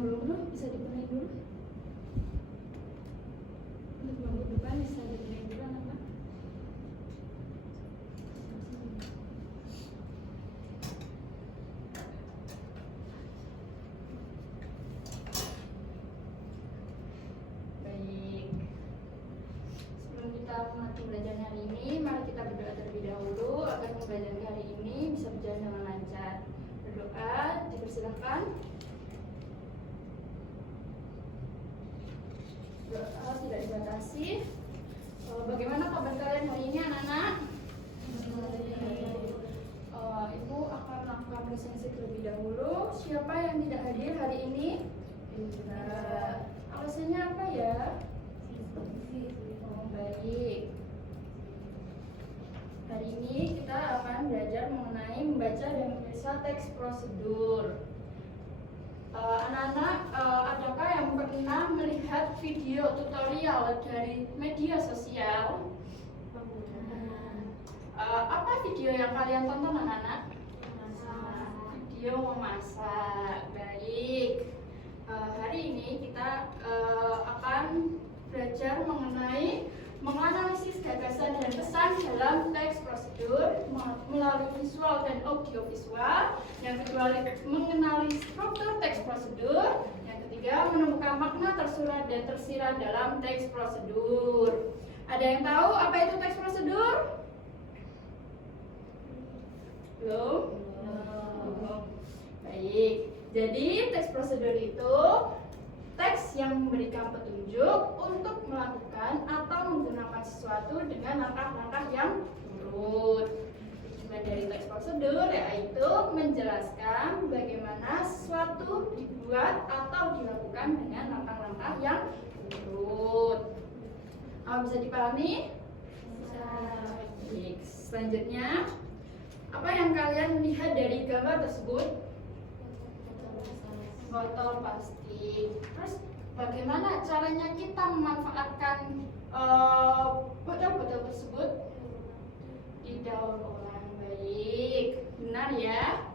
belum dulu bisa dibenahi dulu. Untuk minggu depan bisa dibenahi dulu anak-anak. Baik. Sebelum kita memulai belajar hari ini, mari kita berdoa terlebih dahulu agar pembelajaran hari ini bisa berjalan dengan lancar. Berdoa, dipersilakan. Doa tidak dibatasi. Bagaimana kabar kalian hari ini anak-anak? Ibu akan melakukan presensi terlebih dahulu. Siapa yang tidak hadir hari ini? Alasannya apa ya? Baik. Hari ini kita akan belajar mengenai membaca dan menulis teks prosedur. Anak-anak, adakah yang pernah melihat video tutorial dari media sosial? Apa video yang kalian tonton anak-anak? Video memasak. Baik. Hari ini kita akan belajar mengenai menganalisis gagasan dan pesan dalam teks prosedur melalui visual dan audiovisual. Yang kedua, mengenali struktur teks prosedur. Yang ketiga, menemukan makna tersurat dan tersirat dalam teks prosedur. Ada yang tahu apa itu teks prosedur? Belum? Baik. Jadi teks prosedur itu teks yang memberikan petunjuk untuk melakukan atau menggunakan sesuatu dengan langkah-langkah yang urut. Tujuan dari teks prosedur yaitu menjelaskan bagaimana sesuatu dibuat atau dilakukan dengan langkah-langkah yang urut. Bisa dipahami? Bisa. Baik. Selanjutnya, apa yang kalian lihat dari gambar tersebut? Botol plastik. Terus bagaimana caranya kita memanfaatkan botol-botol tersebut? Didaur ulang. Baik, benar ya.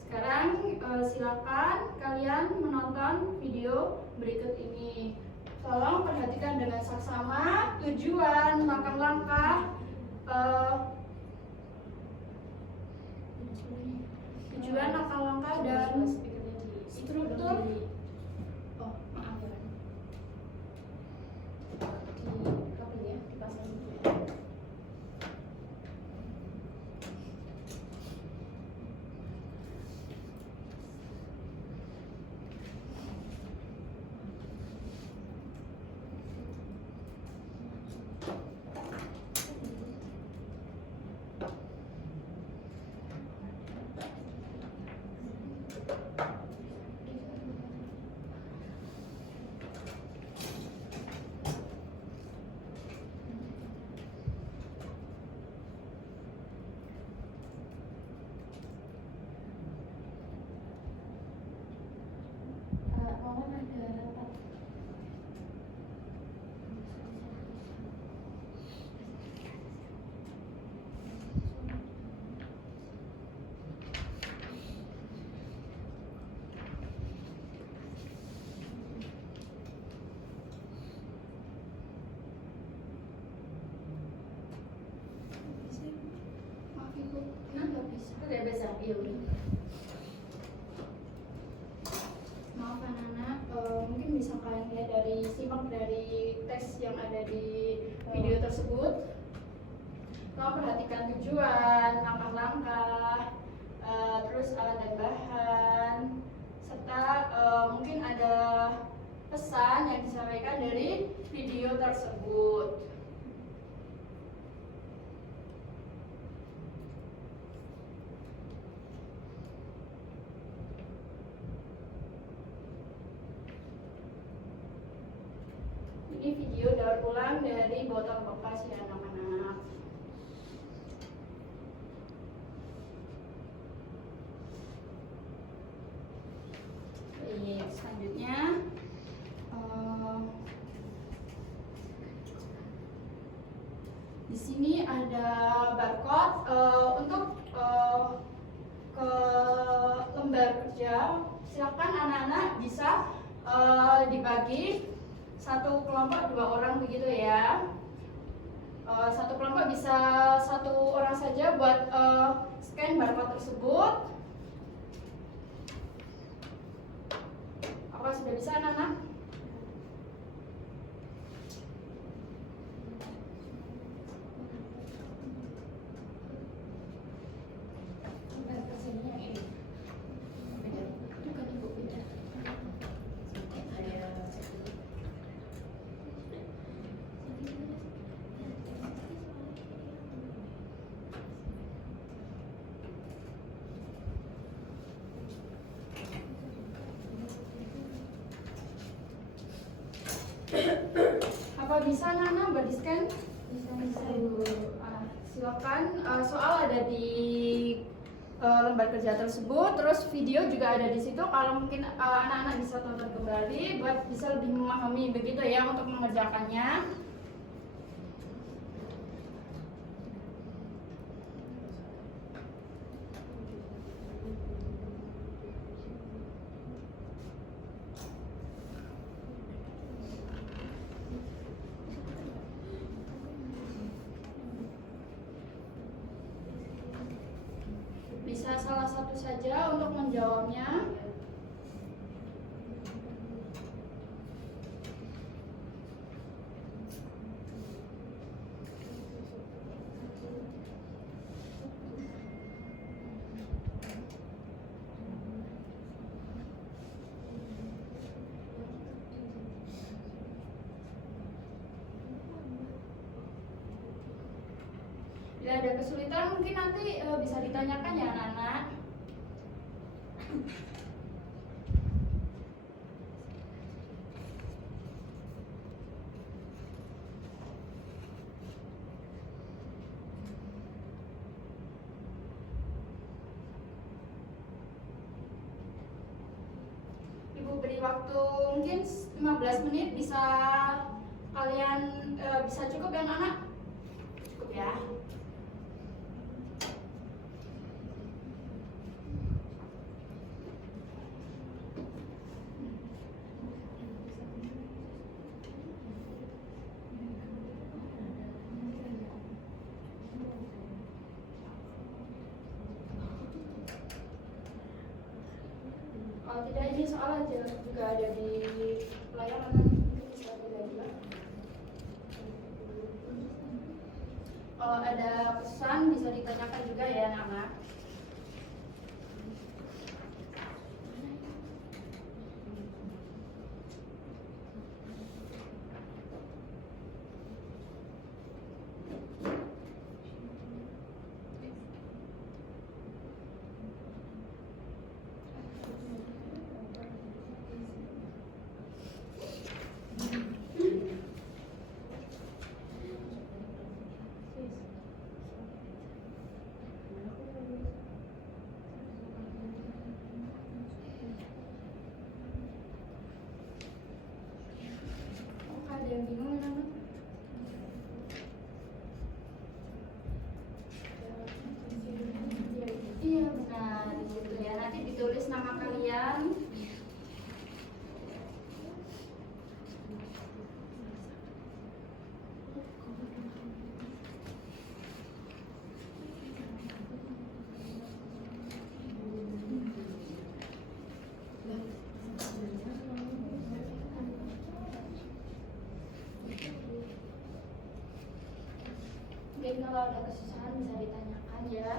Sekarang silakan kalian menonton video berikut ini. Tolong perhatikan dengan saksama tujuan, langkah-langkah, dan struktur. Oh, maaf ya. Di kabel ya, dipasang dulu ya. Tidak bisa, iya udah. Maaf anak-anak, mungkin bisa kalian lihat simak dari teks yang ada di video tersebut. Tolong perhatikan tujuan, langkah-langkah, terus alat dan bahan, serta mungkin ada pesan yang disampaikan dari video tersebut. Ini video daur ulang dari botol bekas ya anak-anak. Baik, selanjutnya di sini ada barcode untuk ke lembar kerja silakan anak-anak bisa dibagi satu kelompok 2 orang begitu ya. Satu kelompok bisa 1 orang saja buat scan barcode tersebut. Apa sudah bisa anak-anak? Apa bisa Nana buat di scan? Bisa. Silakan, soal ada di lembar kerja tersebut, terus video juga ada di situ. Kalau mungkin anak-anak bisa tonton kembali buat bisa lebih memahami begitu ya untuk mengerjakannya. Bisa salah satu saja untuk menjawabnya. Bila ada kesulitan mungkin nanti bisa ditanyakan ya anak-anak. Ibu beri waktu mungkin 15 menit, bisa kalian bisa cukup ya anak-anak? Cukup ya. Kalau tidak ini soal aja juga ada di layar, mungkin bisa dilihat juga. Kalau ada pesan bisa ditanyakan juga ya anak-anak. Ada yang bingung anak-anak? Iya benar, gitu ya. Nanti ditulis nama kalian. Mungkin kalau ada kesusahan bisa ditanyakan ya.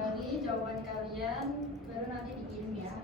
kembali jawaban kalian, baru nanti dikirim ya.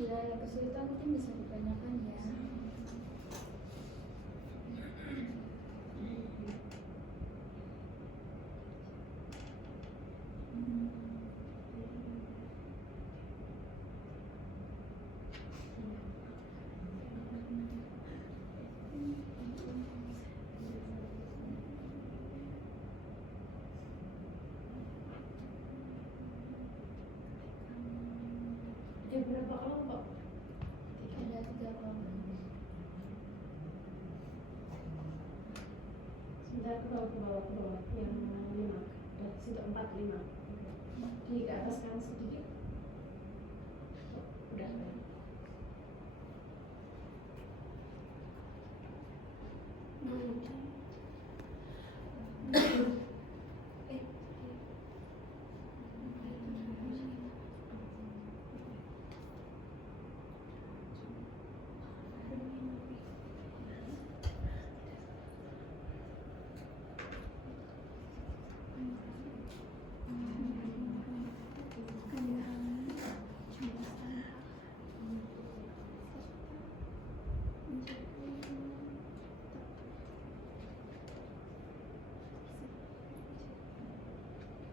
Bila ada kesulitan mungkin bisa ditanyakan ya. Berapa kelompok? Ada 3 kelompok. Sebentar ke bawah yang 5. Dari situ 4, 5. Di ke atas kan sedikit. Udah.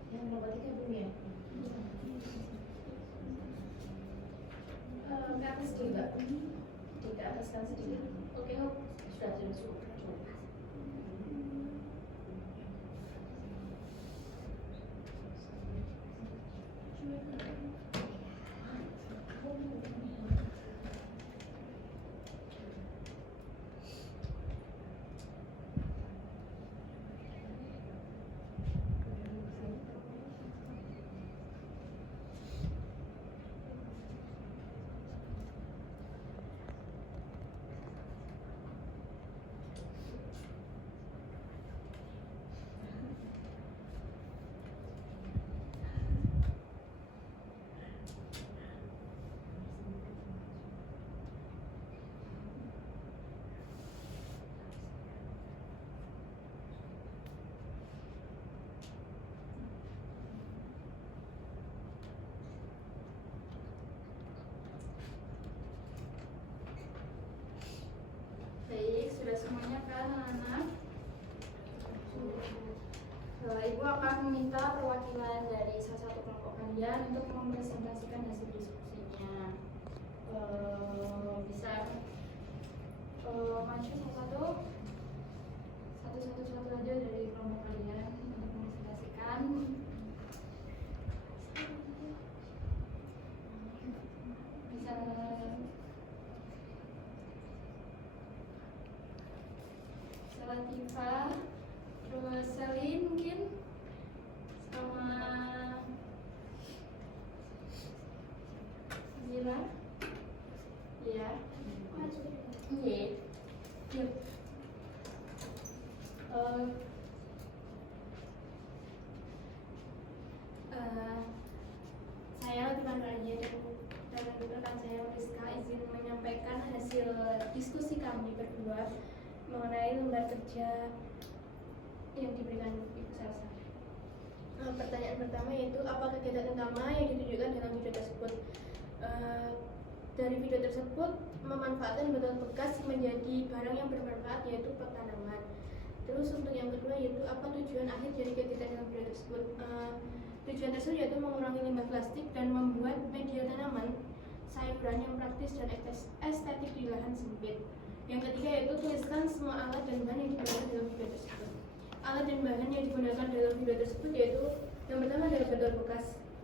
Yang nomor 3 belum ya? Ke atas juga. Di ke atas kan sedikit. Oke, sudah cukup. giliran untuk mempresentasikan hasil diskusinya. Bisa maju satu-satu aja dari kelompok kalian untuk mempresentasikan. Bisa Latifah, terus Selin mungkin, sama Zira. Iya. Iya. Yuk. Saya Latifah Nurhadiah dan rekan saya Rizka izin menyampaikan hasil diskusi kami berdua mengenai lembar kerja yang diberikan Ibu Salsa. Pertanyaan pertama yaitu apa kegiatan utama yang ditunjukkan dalam video tersebut? Dari video tersebut memanfaatkan botol bekas menjadi barang yang bermanfaat yaitu pot tanaman. Terus untuk yang kedua yaitu apa tujuan akhir dari kegiatan dalam video tersebut? Tujuan tersebut yaitu mengurangi limbah plastik dan membuat media tanaman sayuran yang praktis dan estetik di lahan sempit. Yang ketiga yaitu tuliskan semua alat dan bahan yang digunakan dalam video tersebut. Alat dan bahan yang digunakan dalam video tersebut yaitu yang pertama adalah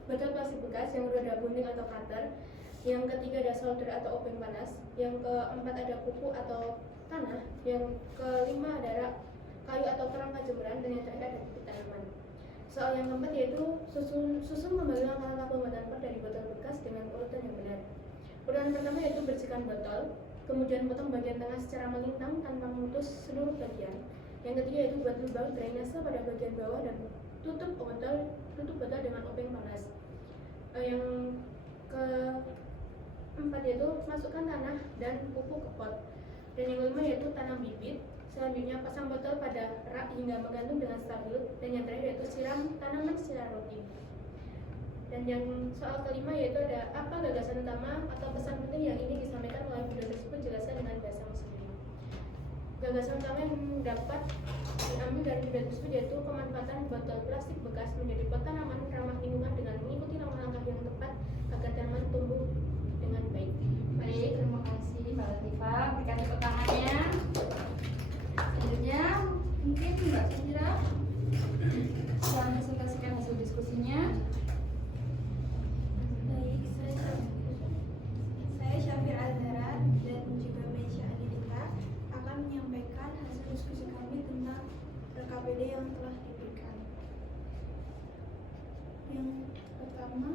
botol plastik bekas yang berada gunting atau cutter. Yang ketiga ada solder atau obeng panas. Yang keempat ada pupuk atau tanah. Yang kelima ada kayu atau kerangka jemuran, dan yang terakhir ada bibit tanaman. Soal yang keempat yaitu susun kembali langkah-langkah pembuatan pot dari botol bekas dengan urutan yang benar. Urutan pertama yaitu bersihkan botol, kemudian potong bagian tengah secara melintang tanpa memutus seluruh bagian. Yang ketiga yaitu buat lubang drainase pada bagian bawah dan tutup botol dengan obeng panas. Yang keempat yaitu masukkan tanah dan pupuk ke pot. Dan yang kelima yaitu tanam bibit. Selanjutnya pasang botol pada rak hingga menggantung dengan stabil. Dan yang terakhir yaitu siram tanaman secara rutin. Dan yang soal kelima yaitu ada apa gagasan utama atau pesan penting yang ingin disampaikan melalui video tersebut, jelaskan dengan bahasa Muslim. Gagasan utama yang dapat diambil dari video tersebut yaitu pemanfaatan botol plastik bekas menjadi pot tanaman ramah lingkungan dengan mengikuti langkah-langkah yang tepat agar tanaman tumbuh dengan baik. Baik, terima kasih Mbak Latifah. Berikan tepuk tangannya. Selanjutnya mungkin Mbak Sandra yang presentasikan hasil diskusinya. Baik, saya Syafir Azhara dan juga Meisha Anindita akan menyampaikan hasil diskusi kami tentang RKPD yang telah diberikan. Yang pertama,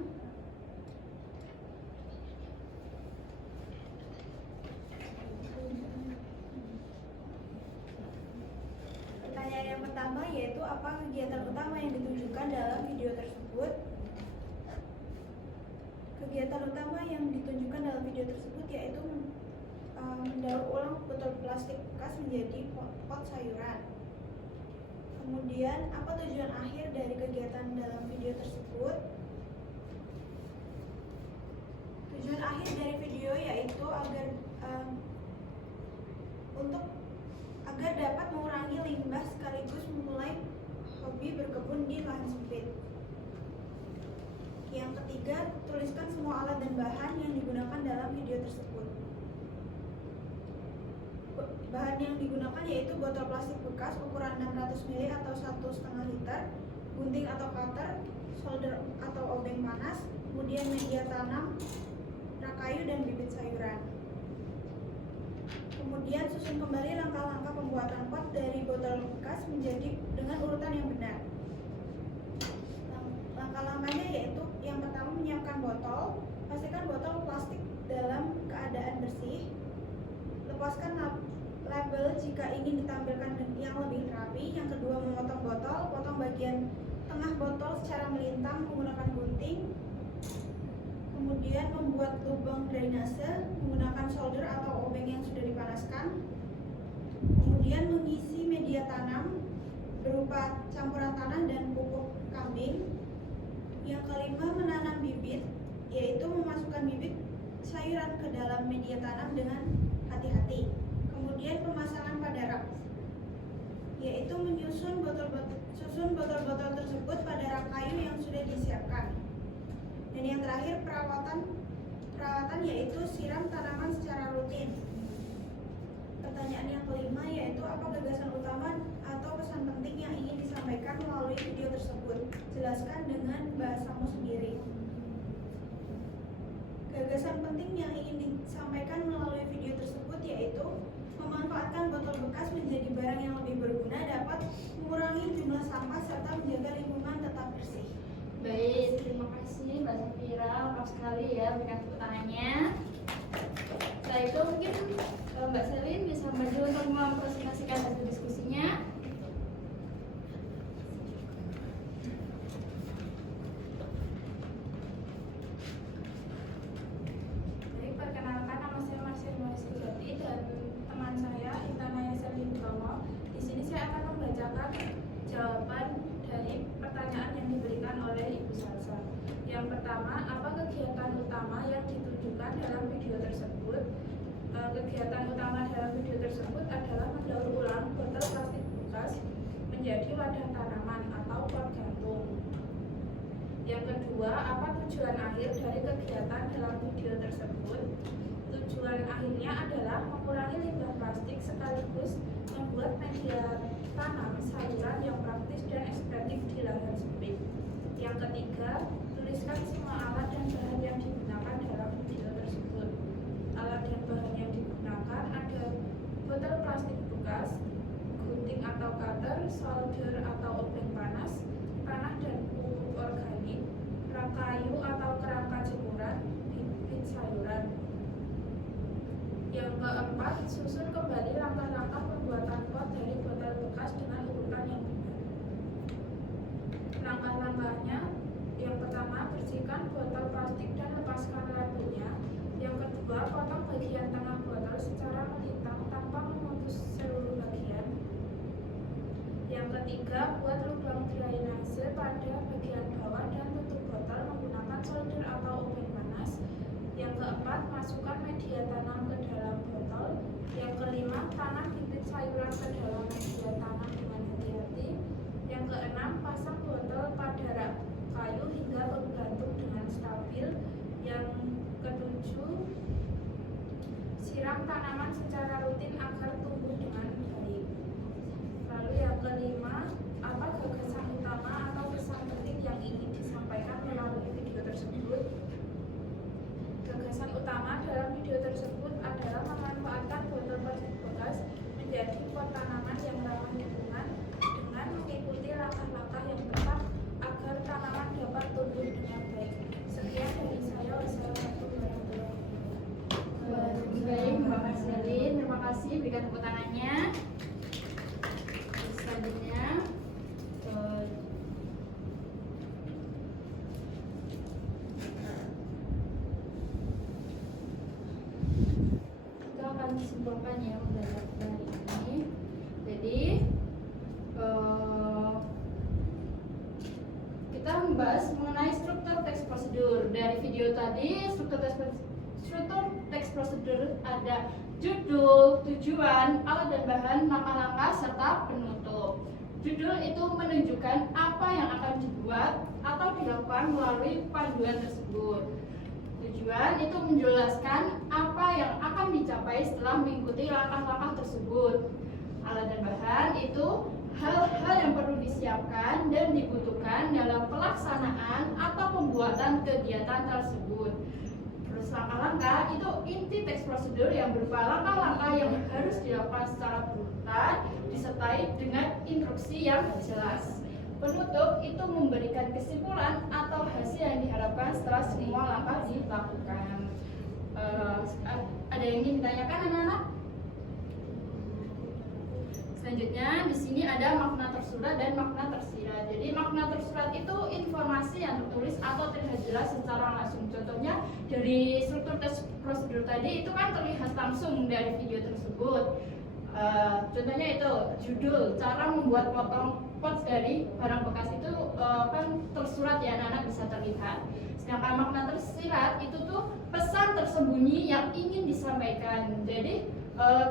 pertanyaan yang pertama yaitu apa kegiatan utama yang ditunjukkan dalam video tersebut? Kegiatan utama yang ditunjukkan dalam video tersebut yaitu mendaur ulang botol plastik bekas menjadi pot sayuran. Kemudian apa tujuan akhir dari kegiatan dalam video tersebut? Tujuan akhir dari video yaitu agar dapat mengurangi limbah sekaligus memulai hobi berkebun di lahan sempit. Yang ketiga, tuliskan semua alat dan bahan yang digunakan dalam video tersebut. Bahan yang digunakan yaitu botol plastik bekas ukuran 600 ml atau 1,5 liter, gunting atau cutter, solder atau obeng panas, kemudian media tanam, rak kayu dan bibit sayuran. Kemudian susun kembali langkah-langkah pembuatan pot dari botol bekas menjadi dengan urutan yang benar. Langkah-langkahnya yaitu yang pertama menyiapkan botol, pastikan botol plastik dalam keadaan bersih, lepaskan label jika ingin ditampilkan yang lebih rapi. Yang kedua memotong botol, potong bagian tengah botol secara melintang menggunakan gunting. Kemudian membuat lubang drainase menggunakan solder atau obeng yang sudah dipanaskan. Kemudian mengisi media tanam berupa campuran tanah dan pupuk kambing. Yang kelima menanam bibit, yaitu memasukkan bibit sayuran ke dalam media tanam dengan hati-hati. Kemudian pemasangan pada rak, yaitu susun botol-botol tersebut pada rak kayu yang sudah disiapkan. perawatan yaitu siram tanaman secara rutin. Pertanyaan yang kelima yaitu apa gagasan utama atau pesan penting yang ingin disampaikan melalui video tersebut? Jelaskan dengan bahasamu sendiri. Gagasan penting yang ingin disampaikan melalui video tersebut yaitu memanfaatkan botol bekas menjadi barang yang lebih berguna, dapat mengurangi jumlah sampah serta menjaga lingkungan tetap bersih. Baik, terima kasih Mbak Safira, lengkap sekali ya berikan tepuk tangannya. Setelah itu mungkin Mbak Selin bisa maju untuk mempresentasikan hasil diskusinya. Baik, perkenalkan nama saya Marcelina Sujati dan teman saya Intanaya Selin Utomo. Di sini saya akan membacakan jawaban dari pertanyaan yang diberikan oleh Ibu Salsa. Yang pertama, apa kegiatan utama yang ditunjukkan dalam video tersebut? Kegiatan utama dalam video tersebut adalah mendaur ulang botol plastik bekas menjadi wadah tanaman atau pot gantung. Yang kedua, apa tujuan akhir dari kegiatan dalam video tersebut? Tujuan akhirnya adalah mengurangi limbah plastik sekaligus membuat media tanam sayuran yang praktis dan ekstraktif di lahan sempit. Yang ketiga, tuliskan semua alat dan bahan yang digunakan dalam video tersebut. Alat dan bahan yang digunakan ada botol plastik bekas, gunting atau cutter, solder atau obeng panas, tanah dan pupuk organik, rak kayu atau kerangka jemuran, bibit sayuran. Yang keempat, susun kembali langkah-langkah pembuatan pot dari botol bekas dengan urutan yang benar. Langkah-langkahnya, yang pertama, bersihkan botol plastik dan lepaskan labelnya. Yang kedua, potong bagian tengah botol secara melintang tanpa memutus seluruh bagian. Yang ketiga, buat lubang drainase pada bagian bawah dan tutup botol menggunakan solder atau obeng panas. Yang keempat, masukkan media tanam ke dalam botol. Yang kelima, tanam bibit sayuran ke dalam media tanam dengan hati-hati. Yang keenam, pasang botol pada rak kayu hingga bergantung dengan stabil. Yang ketujuh, siram tanaman secara rutin agar tumbuh dengan baik. Lalu yang kelima, apa gagasan utama atau pesan penting yang ingin disampaikan melalui video tersebut? Gagasan utama dalam video tersebut adalah memanfaatkan botol plastik bekas menjadi pot tanaman yang ramah lingkungan dengan mengikuti langkah-langkah yang tepat agar tanaman dapat tumbuh dengan baik. Sekian dari saya. Wassalamualaikum warahmatullahi wabarakatuh. Baik, Mbak Marcelin, terima kasih berikan tepuk tangannya. Selanjutnya kita akan simpulkan ya belajar hari ini. Jadi kita membahas mengenai struktur teks prosedur. Dari video tadi, struktur teks prosedur ada judul, tujuan, alat dan bahan, langkah-langkah, serta penutup. Judul itu menunjukkan apa yang akan dibuat atau dilakukan melalui panduan tersebut. Tujuan itu menjelaskan apa yang akan dicapai setelah mengikuti langkah-langkah tersebut. Alat dan bahan itu hal-hal yang perlu disiapkan dan dibutuhkan dalam pelaksanaan atau pembuatan kegiatan tersebut. Terus langkah-langkah itu inti teks prosedur yang berupa langkah-langkah yang harus dilakukan secara berurutan disertai dengan instruksi yang jelas. Penutup itu memberikan kesimpulan atau hasil yang diharapkan setelah semua langkah dilakukan. Ada yang ingin ditanyakan anak-anak? Selanjutnya di sini ada makna tersurat dan makna tersirat. Jadi makna tersurat itu informasi yang tertulis atau terlihat jelas secara langsung. Contohnya dari struktur teks prosedur tadi itu kan terlihat langsung dari video tersebut. Contohnya itu judul, cara membuat potong pot dari barang bekas itu kan tersurat ya, anak-anak bisa terlihat. Sedangkan makna tersirat itu tuh pesan tersembunyi yang ingin disampaikan. Jadi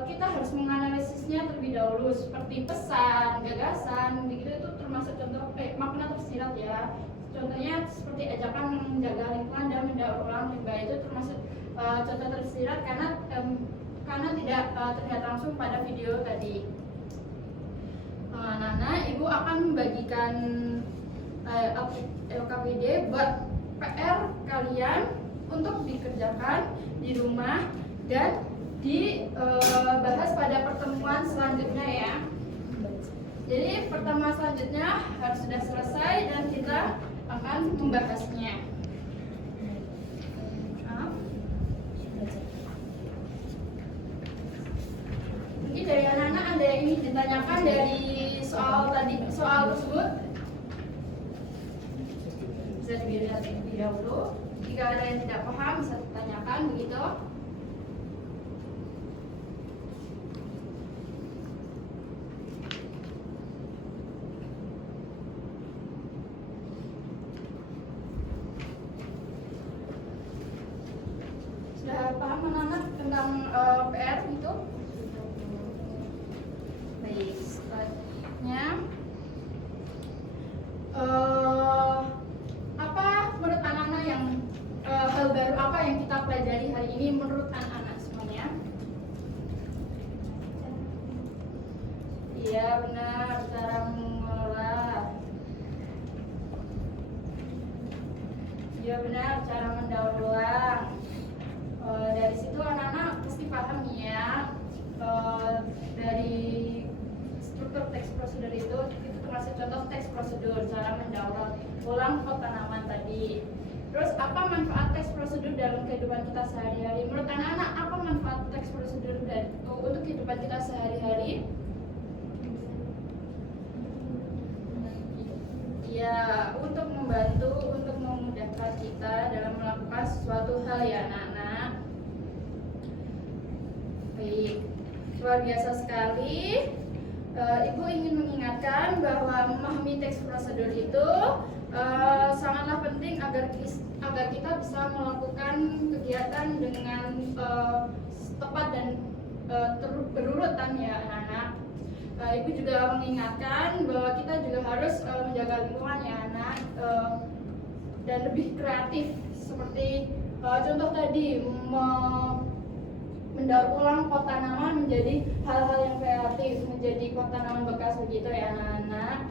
kita harus menganalisisnya terlebih dahulu seperti pesan, gagasan, begitu itu termasuk contoh makna tersirat ya. Contohnya seperti ajakan menjaga lingkungan dan mendaur ulang limbah itu termasuk contoh tersirat karena tidak terlihat langsung pada video tadi. Nana, Ibu akan membagikan LKPD buat PR kalian untuk dikerjakan di rumah dan dibahas pada pertemuan selanjutnya ya. Jadi pertemuan selanjutnya harus sudah selesai dan kita akan membahasnya. Mungkin dari anak-anak ada yang ingin ditanyakan dari soal tersebut? Bisa dilihat terlebih dahulu. Jika ada yang tidak paham bisa ditanyakan begitu. Sudah paham anak-anak tentang PR itu? Baik, selanjutnya apa menurut anak-anak yang hal baru apa yang kita pelajari hari ini menurut anak-anak semuanya? Iya benar, cara mengelola. Iya benar, cara mendaur ulang. Dari situ anak-anak pasti paham ya, dari struktur teks prosedur itu termasuk contoh teks prosedur, cara mendaur ulang kod tanaman tadi. Terus apa manfaat teks prosedur dalam kehidupan kita sehari-hari? Menurut anak-anak apa manfaat teks prosedur untuk kehidupan kita sehari-hari? Ya, untuk membantu, untuk memudahkan kita dalam melakukan sesuatu hal ya anak-anak. Baik, luar biasa sekali. Ibu ingin mengingatkan bahwa memahami teks prosedur itu sangatlah penting agar kita bisa melakukan kegiatan dengan tepat dan berurutan ya anak-anak. Ibu juga mengingatkan bahwa kita juga harus menjaga lingkungan ya anak, dan lebih kreatif seperti contoh tadi mendaur ulang pot tanaman menjadi hal-hal yang kreatif, menjadi pot tanaman bekas begitu ya anak-anak.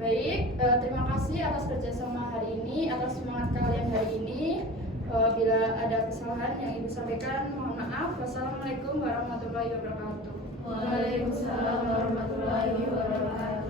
Baik, terima kasih atas kerjasama hari ini, atas semangat kalian hari ini. Bila ada kesalahan yang Ibu sampaikan, mohon maaf. Wassalamualaikum warahmatullahi wabarakatuh. Waalaikumsalam warahmatullahi wabarakatuh.